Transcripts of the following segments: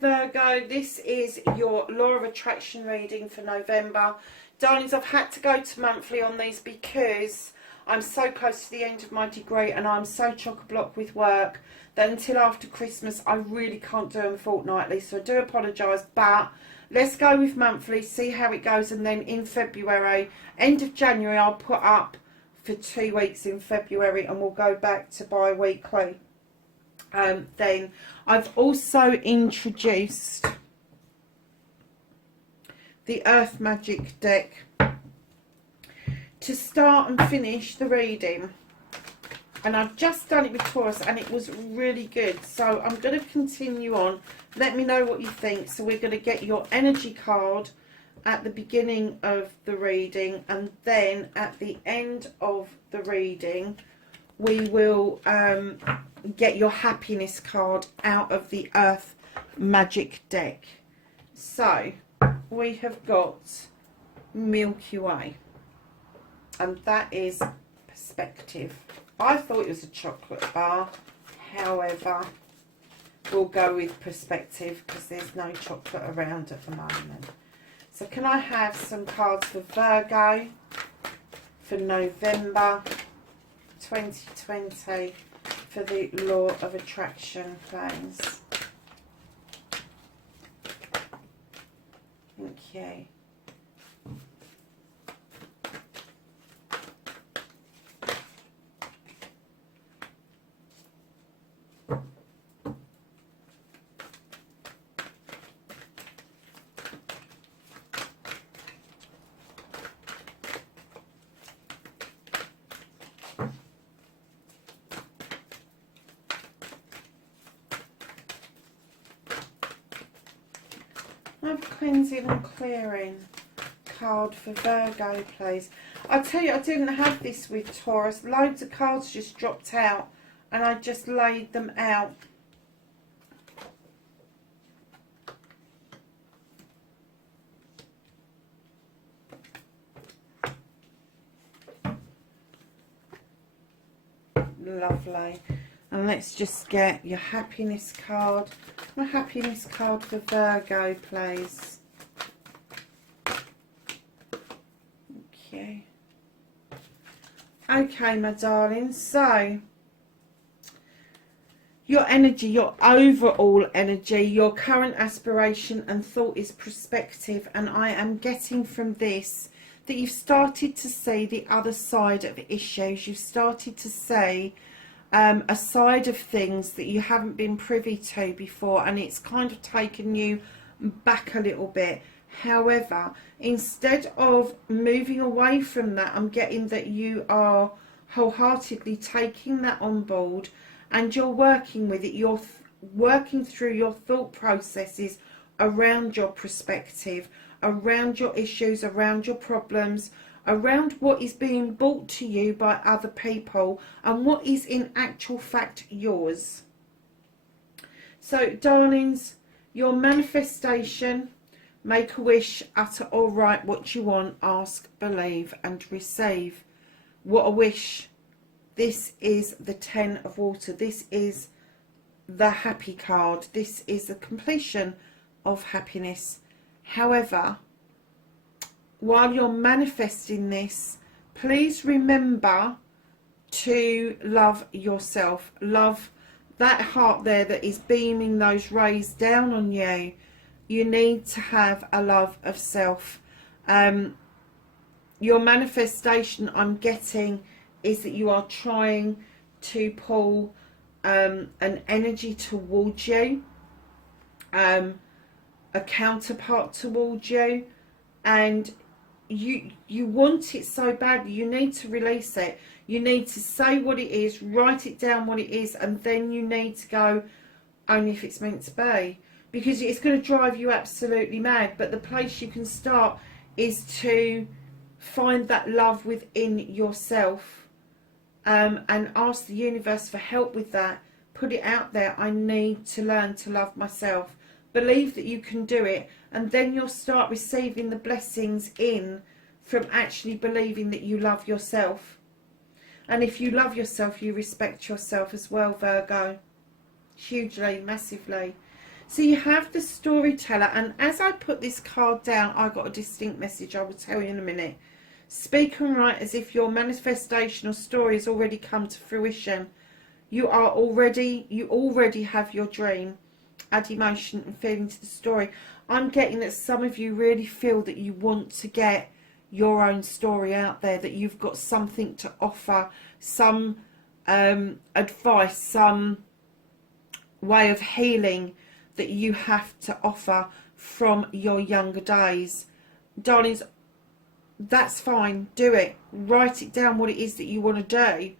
Virgo, this is your Law of Attraction reading for November. Darlings, I've had to go to monthly on these because I'm so close to the end of my degree and I'm so chock-a-block with work that until after Christmas I really can't do them fortnightly. So I do apologise, but let's go with monthly, see how it goes, and then in February, end of January, I'll put up for 2 weeks in February and we'll go back to bi-weekly. Then I've also introduced the Earth Magic deck to start and finish the reading, and I've just done it with Taurus and it was really good, so I'm going to continue on. Let me know what you think. So we're going to get your energy card at the beginning of the reading, and then at the end of the reading we will get your happiness card out of the Earth Magic deck. So we have got Milky Way, and that is perspective. I thought it was a chocolate bar, however we'll go with perspective because there's no chocolate around at the moment. So can I have some cards for Virgo for November 2020 for the Law of Attraction, please? Thank you. Have cleansing and clearing card for Virgo, please. I tell you, I didn't have this with Taurus. Loads of cards just dropped out and I just laid them out. Lovely. And let's just get your happiness card. My happiness card for Virgo, please. Okay. Okay, my darling. So, your energy, your overall energy, your current aspiration and thought is perspective. And I am getting from this that you've started to see the other side of issues. You've started to see a side of things that you haven't been privy to before, and it's kind of taken you back a little bit. However, instead of moving away from that, I'm getting that you are wholeheartedly taking that on board and you're working with it. You're working through your thought processes around your perspective, around your issues, around your problems, around what is being brought to you by other people and what is in actual fact yours. So, darlings, your manifestation, make a wish, utter or write what you want, ask, believe and receive. What a wish. This is the 10 of water. This is the happy card. This is the completion of happiness. However, while you're manifesting this, please remember to love yourself. Love that heart there that is beaming those rays down on you. You need to have a love of self. Your manifestation, I'm getting, is that you are trying to pull an energy towards you, a counterpart towards you, and you want it so badly. You need to release it. You need to say what it is, write it down what it is, and then you need to go, only if it's meant to be, because it's going to drive you absolutely mad. But the place you can start is to find that love within yourself, and ask the universe for help with that. put it out there. I need to learn to love myself. Believe that you can do it, and then you'll start receiving the blessings in from actually believing that you love yourself. And if you love yourself, you respect yourself as well, Virgo. Hugely, massively. So you have the storyteller, and as I put this card down, I got a distinct message I will tell you in a minute. Speak and write as if your manifestation or story has already come to fruition. You already have your dream. Add emotion and feeling to the story. I'm getting that some of you really feel that you want to get your own story out there, that you've got something to offer, some advice, some way of healing that you have to offer from your younger days. Darlings, that's fine. Do it. Write it down what it is that you want to do.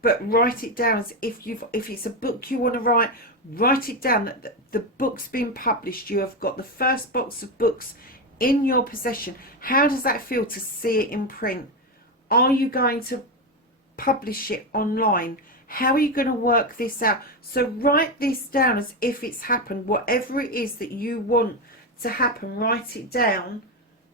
But write it down as if it's a book you want to write it down that the book's been published. You have got the first box of books in your possession. How does that feel to see it in print? Are you going to publish it online? How are you going to work this out? So write this down as if it's happened. Whatever it is that you want to happen, write it down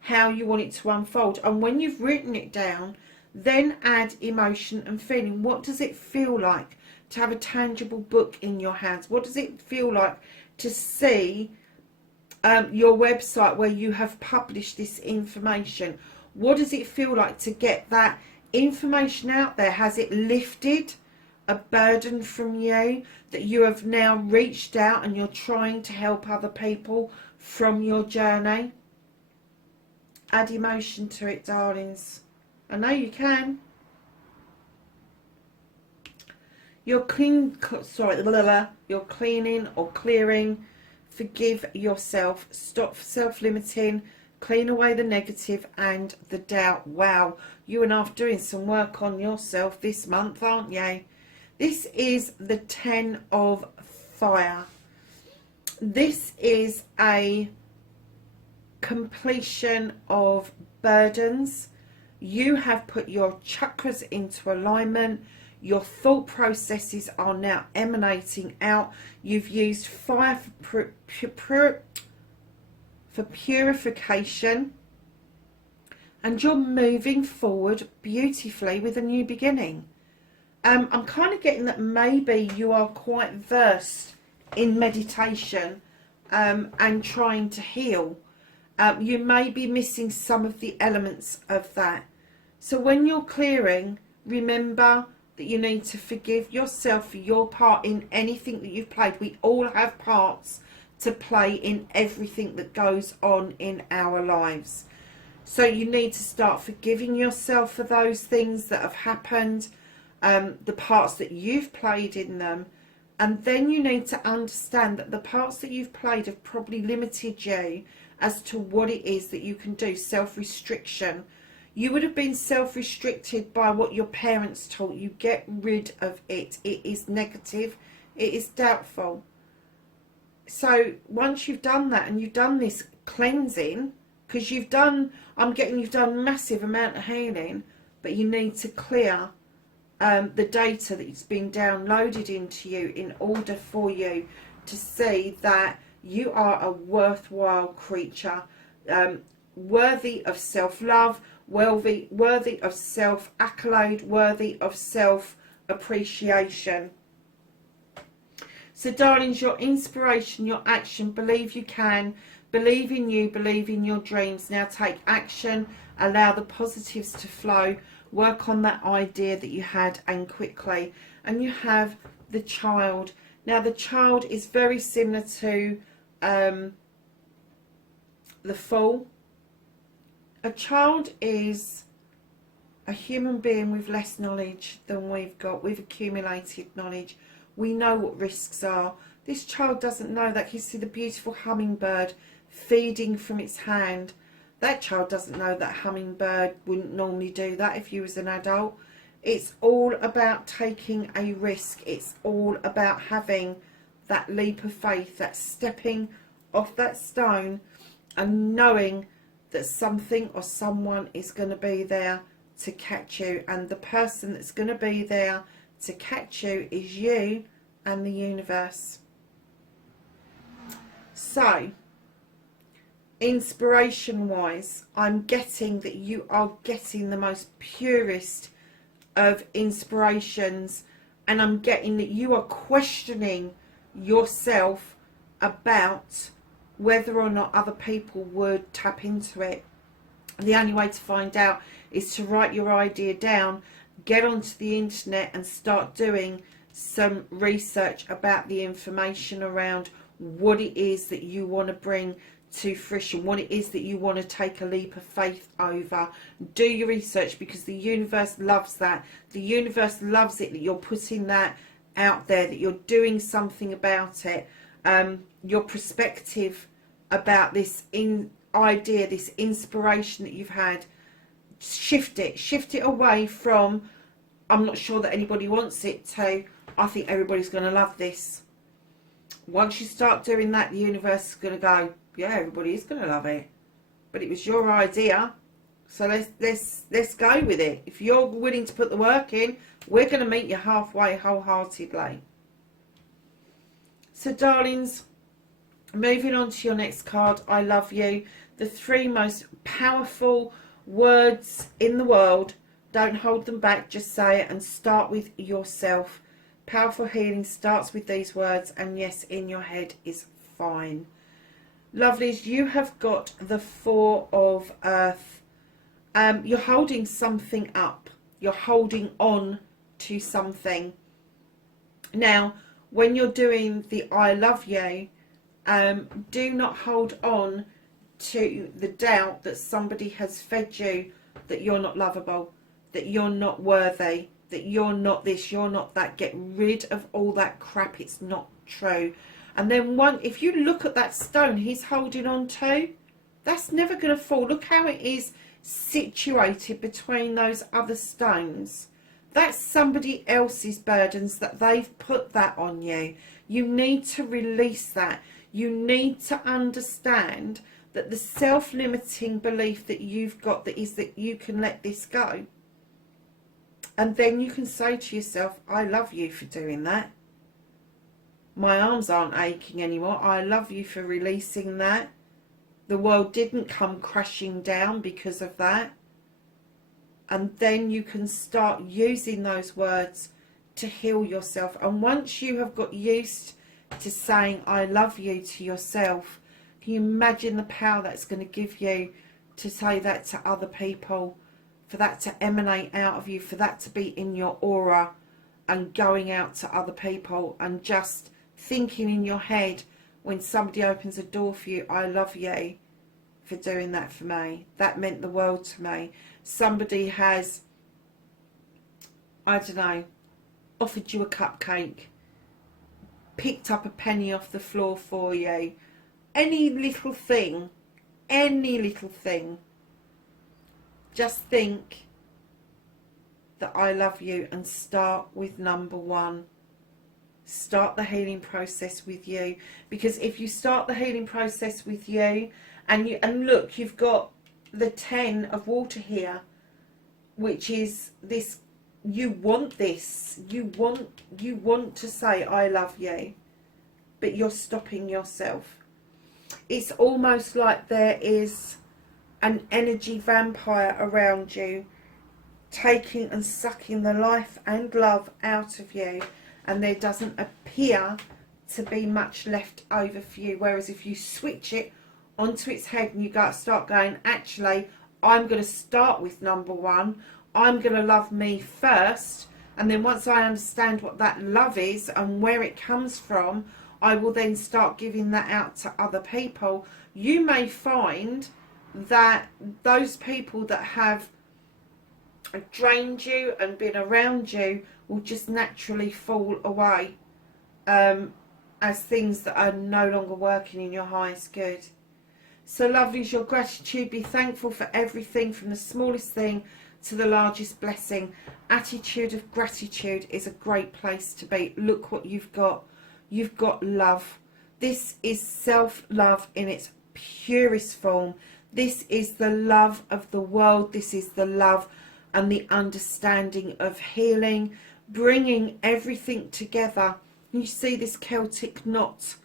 how you want it to unfold. And when you've written it down, then add emotion and feeling. What does it feel like to have a tangible book in your hands? What does it feel like to see your website where you have published this information? What does it feel like to get that information out there? Has it lifted a burden from you, that you have now reached out and you're trying to help other people from your journey? Add emotion to it, darlings. I know you can. You're cleaning or clearing. Forgive yourself. Stop self-limiting. Clean away the negative and the doubt. Wow, you and I are doing some work on yourself this month, aren't you? This is the 10 of Fire. This is a completion of burdens. You have put your chakras into alignment. Your thought processes are now emanating out. You've used fire for purification. And you're moving forward beautifully with a new beginning. I'm kind of getting that maybe you are quite versed in meditation and trying to heal. You may be missing some of the elements of that. So when you're clearing, remember that you need to forgive yourself for your part in anything that you've played. We all have parts to play in everything that goes on in our lives. So you need to start forgiving yourself for those things that have happened, the parts that you've played in them. And then you need to understand that the parts that you've played have probably limited you as to what it is that you can do. Self-restriction. You would have been self-restricted by what your parents taught you. Get rid of it. It is negative. It is doubtful. So once you've done that and you've done this cleansing, because you've done, I'm getting you've done a massive amount of healing, but you need to clear the data that's been downloaded into you in order for you to see that you are a worthwhile creature, worthy of self-love, worthy of self-accolade, worthy of self-appreciation. So darlings, your inspiration, your action, believe you can, believe in you, believe in your dreams. Now take action, allow the positives to flow, work on that idea that you had, and quickly. And you have the Child. Now the Child is very similar to the Fool. A child is a human being with less knowledge than we've got. We've accumulated knowledge. We know what risks are. This child doesn't know that. You see the beautiful hummingbird feeding from its hand. That child doesn't know that hummingbird wouldn't normally do that if you was an adult. It's all about taking a risk. It's all about having that leap of faith, that stepping off that stone and knowing that something or someone is going to be there to catch you. And the person that's going to be there to catch you is you and the universe. So, inspiration wise, I'm getting that you are getting the most purest of inspirations, and I'm getting that you are questioning yourself about whether or not other people would tap into it. The only way to find out is to write your idea down, get onto the internet and start doing some research about the information around what it is that you want to bring to fruition, what it is that you want to take a leap of faith over. Do your research, because the universe loves that. The universe loves it that you're putting that out there, that you're doing something about it. Your perspective about this idea, this inspiration that you've had, shift it away from I'm not sure that anybody wants it to I think everybody's going to love this. Once you start doing that, the universe is going to go, yeah, everybody is going to love it, but it was your idea, so let's go with it. If you're willing to put the work in, we're going to meet you halfway wholeheartedly. So darlings, moving on to your next card, I love you. The 3 most powerful words in the world. Don't hold them back, just say it and start with yourself. Powerful healing starts with these words, and yes, in your head is fine. Lovelies, you have got the 4 of Earth. You're holding something up. You're holding on to something. Now, when you're doing the I love you, do not hold on to the doubt that somebody has fed you that you're not lovable, that you're not worthy, that you're not this, you're not that. Get rid of all that crap. It's not true. And then if you look at that stone he's holding on to, that's never going to fall. Look how it is situated between those other stones. That's somebody else's burdens, that they've put that on you. You need to release that. You need to understand that the self-limiting belief that you've got that is that you can let this go. And then you can say to yourself, I love you for doing that. My arms aren't aching anymore. I love you for releasing that. The world didn't come crashing down because of that. And then you can start using those words to heal yourself. And once you have got used to saying I love you to yourself, can you imagine the power that's going to give you to say that to other people, for that to emanate out of you, for that to be in your aura and going out to other people, and just thinking in your head when somebody opens a door for you, I love you for doing that for me. That meant the world to me. Somebody has, I don't know, offered you a cupcake, picked up a penny off the floor for you, any little thing, just think that I love you and start with number 1. Start the healing process with you, because if you start the healing process with you, and look, you've got the 10 of water here, which is this, you want this, you want to say I love you, but you're stopping yourself. It's almost like there is an energy vampire around you, taking and sucking the life and love out of you, and there doesn't appear to be much left over for you. Whereas if you switch it onto its head and you start going, actually, I'm going to start with number 1. I'm going to love me first, and then once I understand what that love is and where it comes from, I will then start giving that out to other people. You may find that those people that have drained you and been around you will just naturally fall away as things that are no longer working in your highest good. So lovelies, your gratitude, be thankful for everything, from the smallest thing to the largest blessing. Attitude of gratitude is a great place to be. Look what you've got. You've got love. This is self-love in its purest form. This is the love of the world. This is the love and the understanding of healing, bringing everything together You see this Celtic knot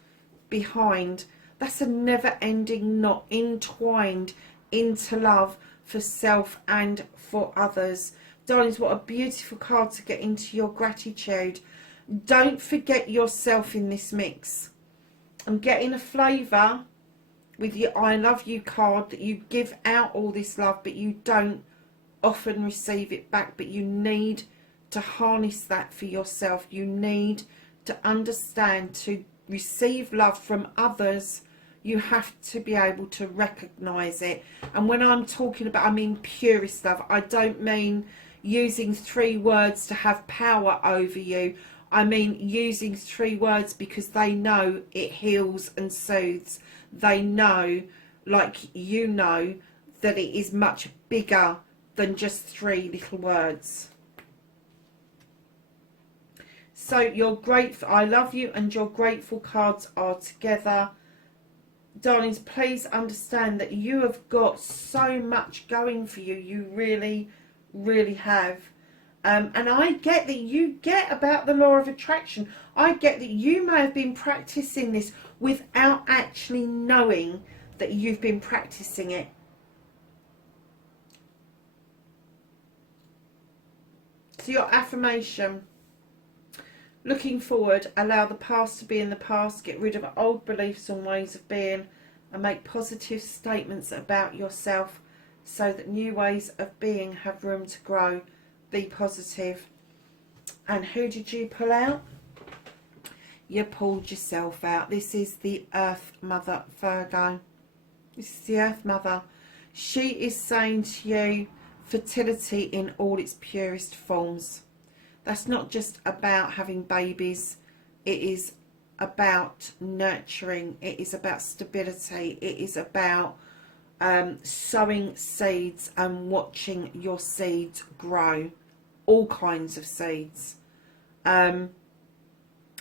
behind. That's a never-ending knot entwined into love for self and for others. Darlings, what a beautiful card to get into your gratitude. Don't forget yourself in this mix. I'm getting a flavour with your I love you card that you give out all this love, but you don't often receive it back. But you need to harness that for yourself. You need to understand, to receive love from others, you have to be able to recognise it. And when I'm talking about, I mean purest love. I don't mean using 3 words to have power over you. I mean using 3 words because they know it heals and soothes. They know, like you know, that it is much bigger than just 3 little words. So your grateful, I love you and your grateful cards are together. Darlings, please understand that you have got so much going for you. You really, really have. And I get that you get about the law of attraction. I get that you may have been practicing this without actually knowing that you've been practicing it. So your affirmation. Looking forward, allow the past to be in the past, get rid of old beliefs and ways of being, and make positive statements about yourself so that new ways of being have room to grow. Be positive. And who did you pull out? You pulled yourself out. This is the Earth Mother, Virgo. This is the Earth Mother. She is saying to you, fertility in all its purest forms. That's not just about having babies. It is about nurturing. It is about stability. It is about sowing seeds and watching your seeds grow. All kinds of seeds.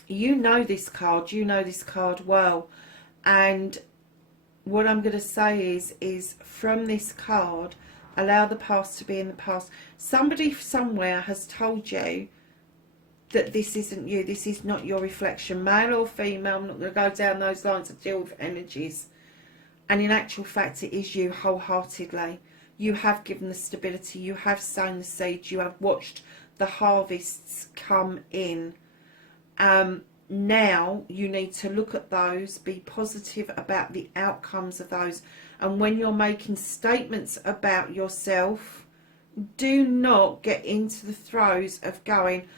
You know this card. You know this card well. And what I'm going to say is from this card, allow the past to be in the past. Somebody somewhere has told you that this isn't you. This is not your reflection. Male or female, I'm not going to go down those lines of deal with energies. And in actual fact, it is you wholeheartedly. You have given the stability. You have sown the seeds. You have watched the harvests come in. Now you need to look at those, be positive about the outcomes of those. And when you're making statements about yourself, do not get into the throes of going,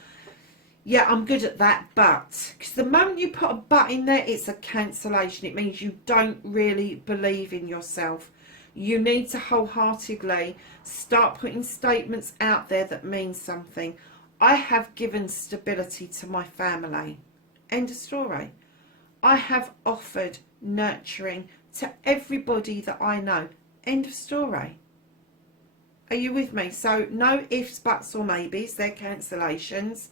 yeah, I'm good at that, but. Because the moment you put a but in there, it's a cancellation. It means you don't really believe in yourself. You need to wholeheartedly start putting statements out there that mean something. I have given stability to my family. End of story. I have offered nurturing to everybody that I know. End of story. Are you with me? So no ifs, buts or maybes. They're cancellations.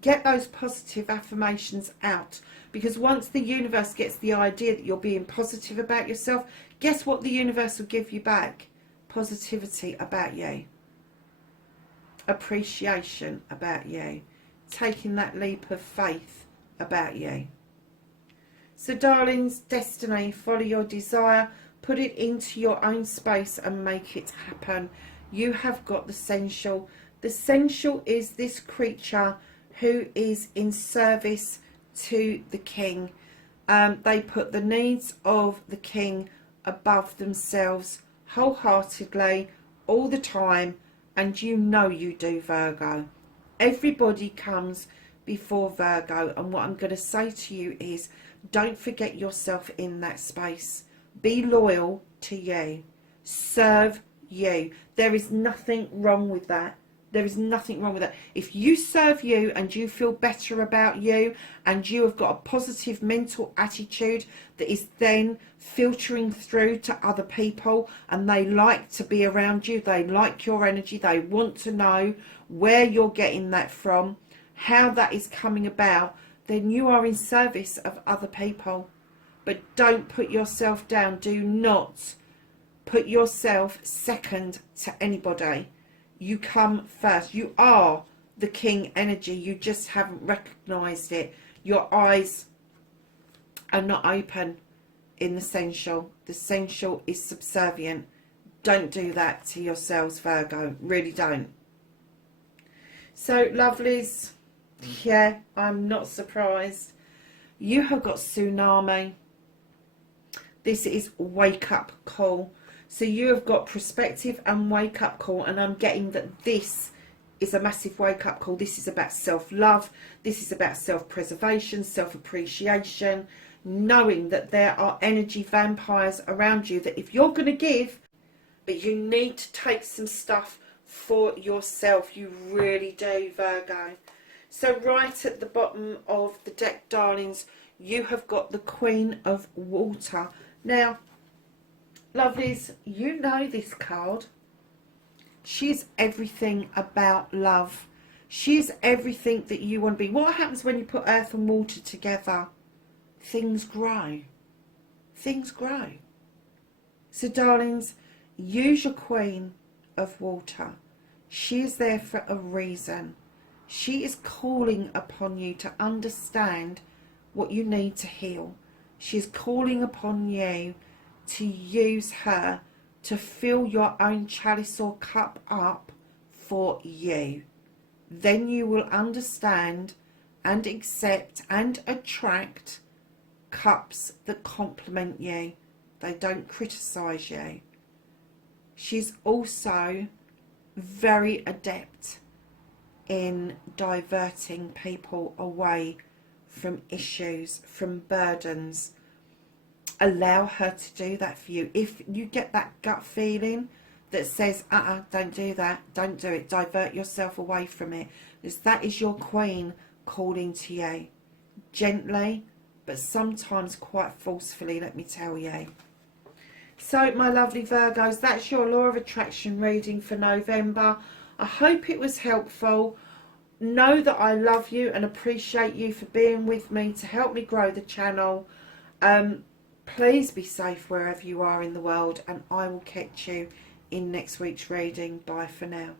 Get those positive affirmations out, because once the universe gets the idea that you're being positive about yourself, guess what the universe will give you back? Positivity about you, appreciation about you, taking that leap of faith about you. So darlings, destiny, follow your desire, put it into your own space and make it happen. You have got the essential. The essential is this creature who is in service to the king. They put the needs of the king above themselves wholeheartedly all the time, and you know you do, Virgo. Everybody comes before Virgo, and what I'm going to say to you is don't forget yourself in that space. Be loyal to you. Serve you. There is nothing wrong with that. There is nothing wrong with that. If you serve you and you feel better about you and you have got a positive mental attitude that is then filtering through to other people and they like to be around you, they like your energy, they want to know where you're getting that from, how that is coming about, then you are in service of other people. But don't put yourself down. Do not put yourself second to anybody. You come first. You are the King energy. You just haven't recognised it. Your eyes are not open in the sensual. The sensual is subservient. Don't do that to yourselves, Virgo. Really don't. So, lovelies, yeah, I'm not surprised. You have got tsunami. This is wake up call. So you have got perspective and wake up call, and I'm getting that this is a massive wake up call. This is about self-love. This is about self-preservation, self-appreciation, knowing that there are energy vampires around you, that if you're going to give, but you need to take some stuff for yourself. You really do, Virgo. So right at the bottom of the deck, darlings, you have got the Queen of Water. Now, lovelies, you know this card. She's everything about love. She's everything that you want to be. What happens when you put earth and water together? Things grow. Things grow. So, darlings, use your Queen of Water. She is there for a reason. She is calling upon you to understand what you need to heal. She is calling upon you to use her to fill your own chalice or cup up for you. Then you will understand and accept and attract cups that complement you. They don't criticise you. She's also very adept in diverting people away from issues, from burdens. Allow her to do that for you. If you get that gut feeling that says, don't do that, don't do it, divert yourself away from it, because that is your Queen calling to you. Gently, but sometimes quite forcefully, let me tell you. So, my lovely Virgos, that's your Law of Attraction reading for November. I hope it was helpful. Know that I love you and appreciate you for being with me to help me grow the channel. Please be safe wherever you are in the world, and I will catch you in next week's reading. Bye for now.